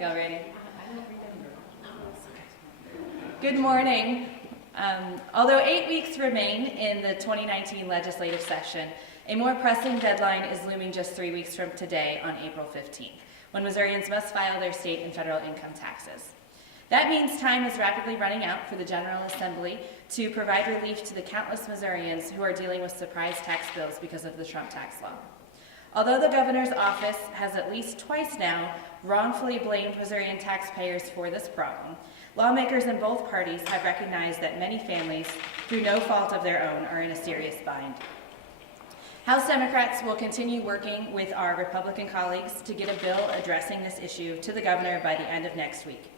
Y'all ready? Good morning. Although 8 weeks remain in the 2019 legislative session, a more pressing deadline is looming just 3 weeks from today on April 15th, when Missourians must file their state and federal income taxes. That means time is rapidly running out for the General Assembly to provide relief to the countless Missourians who are dealing with surprise tax bills because of the Trump tax law. Although the governor's office has at least twice now wrongfully blamed Missourian taxpayers for this problem, lawmakers in both parties have recognized that many families, through no fault of their own, are in a serious bind. House Democrats will continue working with our Republican colleagues to get a bill addressing this issue to the governor by the end of next week.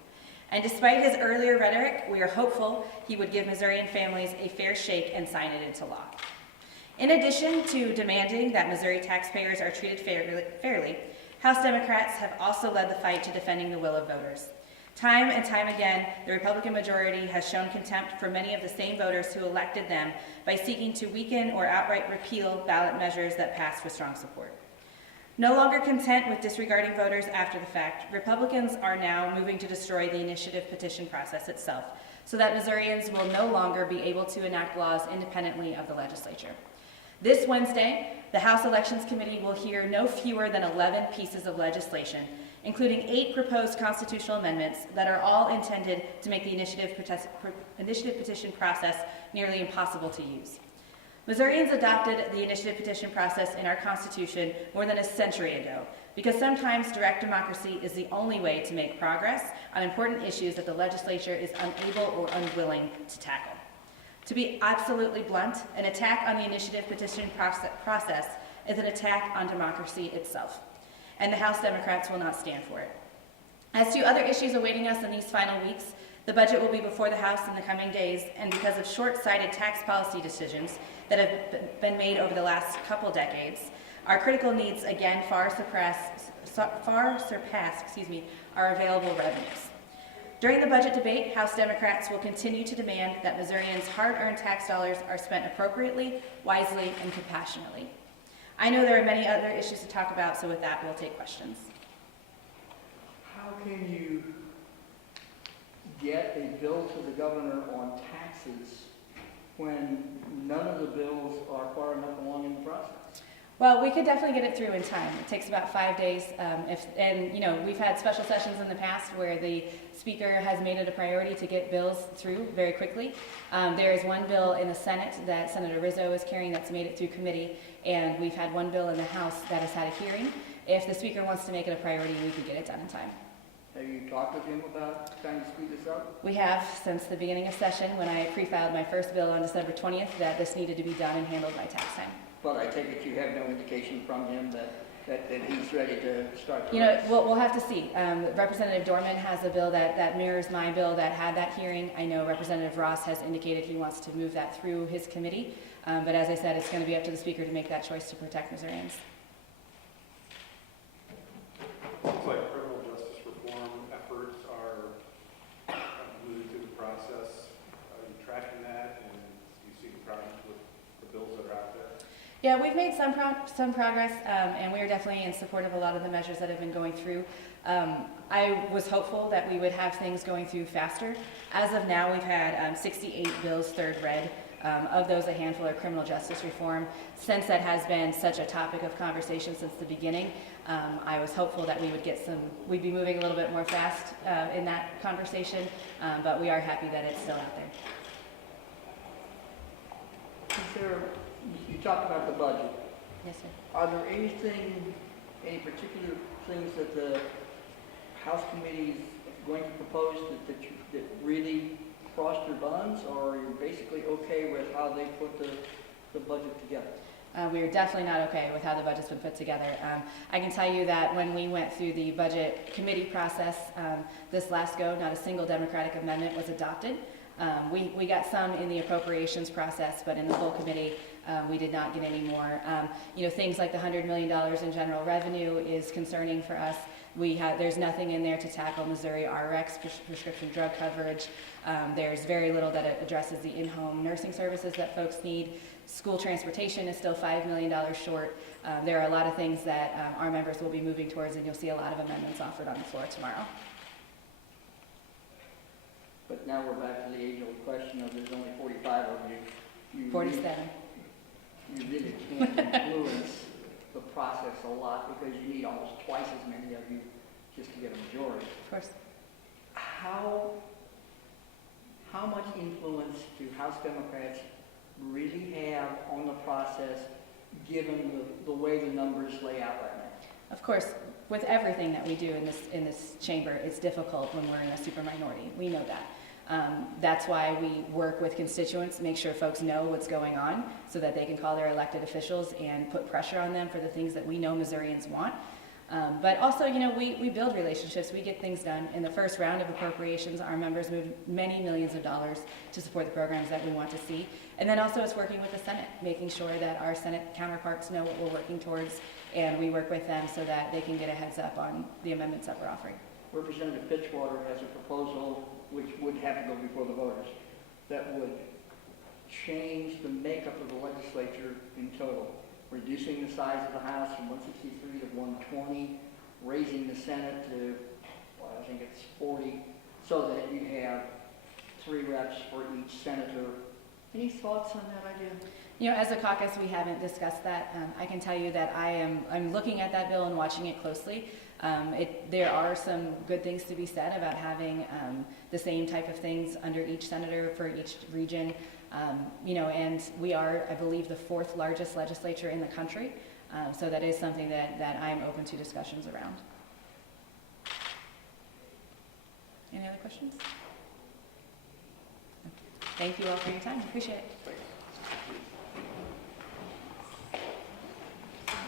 And despite his earlier rhetoric, we are hopeful he would give Missourian families a fair shake and sign it into law. In addition to demanding that Missouri taxpayers are treated fairly, House Democrats have also led the fight to defending the will of voters. Time and time again, the Republican majority has shown contempt for many of the same voters who elected them by seeking to weaken or outright repeal ballot measures that passed with strong support. No longer content with disregarding voters after the fact, Republicans are now moving to destroy the initiative petition process itself so that Missourians will no longer be able to enact laws independently of the legislature. This Wednesday, the House Elections Committee will hear no fewer than 11 pieces of legislation, including 8 proposed constitutional amendments that are all intended to make the initiative petition process nearly impossible to use. Missourians adopted the initiative petition process in our Constitution more than a century ago because sometimes direct democracy is the only way to make progress on important issues that the legislature is unable or unwilling to tackle. To be absolutely blunt, an attack on the initiative petition process is an attack on democracy itself, and the House Democrats will not stand for it. As to other issues awaiting us in these final weeks, the budget will be before the House in the coming days, and because of short-sighted tax policy decisions that have been made over the last couple decades, our critical needs again far surpass our available revenues. During the budget debate, House Democrats will continue to demand that Missourians' hard-earned tax dollars are spent appropriately, wisely, and compassionately. I know there are many other issues to talk about, so with that, we'll take questions. How can you get a bill to the governor on taxes when none of the bills are far enough along in the process? Well, we could definitely get it through in time. It takes about 5 days. We've had special sessions in the past where the Speaker has made it a priority to get bills through very quickly. There is one bill in the Senate that Senator Rizzo is carrying that's made it through committee, and we've had one bill in the House that has had a hearing. If the Speaker wants to make it a priority, we could get it done in time. Have you talked with him about trying to speed this up? We have since the beginning of session when I pre-filed my first bill on December 20th that this needed to be done and handled by tax time. But I take it you have no indication from him that he's ready to start the race. We'll have to see. Representative Dorman has a bill that mirrors my bill that had that hearing. I know Representative Ross has indicated he wants to move that through his committee. But as I said, it's going to be up to the Speaker to make that choice to protect Missourians. Looks like criminal justice reform efforts are moving through the process. Are you tracking that, and do you see the progress with the bills that are out there? Yeah, we've made some progress, and we are definitely in support of a lot of the measures that have been going through. I was hopeful that we would have things going through faster. As of now, we've had 68 bills third read. Of those, a handful are criminal justice reform. Since that has been such a topic of conversation since the beginning, I was hopeful that we'd be moving a little bit more fast in that conversation, but we are happy that it's still out there. You talked about the budget. Yes, sir. Are there any particular things that the House committee is going to propose that really crossed your buns, or are you basically okay with how they put the budget together? We are definitely not okay with how the budget's been put together. I can tell you that when we went through the budget committee process this last go, not a single Democratic amendment was adopted. We got some in the appropriations process, but in the full committee, we did not get any more. Things like the $100 million in general revenue is concerning for us. There's nothing in there to tackle Missouri RX, prescription drug coverage. There's very little that addresses the in-home nursing services that folks need. School transportation is still $5 million short. There are a lot of things that our members will be moving towards, and you'll see a lot of amendments offered on the floor tomorrow. But now we're back to the age-old question of there's only 45 of you. You 47. You really can't influence the process a lot because you need almost twice as many of you just to get a majority. Of course. How much influence do House Democrats really have on the process given the way the numbers lay out right now? Of course, with everything that we do in this chamber, it's difficult when we're in a super minority. We know that. That's why we work with constituents, make sure folks know what's going on so that they can call their elected officials and put pressure on them for the things that we know Missourians want. But also, we build relationships, we get things done. In the first round of appropriations, our members moved many millions of dollars to support the programs that we want to see. And then also it's working with the Senate, making sure that our Senate counterparts know what we're working towards, and we work with them so that they can get a heads up on the amendments that we're offering. Representative Fitzwater has a proposal which would have to go before the voters that would change the makeup of the legislature in total, reducing the size of the House from 163 to 120, raising the Senate to, well, I think it's 40, so that you have 3 reps for each senator. Any thoughts on that idea? As a caucus, we haven't discussed that. I can tell you that I'm looking at that bill and watching it closely. There are some good things to be said about having the same type of things under each senator for each region. And we are, I believe, the 4th largest legislature in the country. So that is something that I'm open to discussions around. Any other questions? Thank you all for your time. Appreciate it.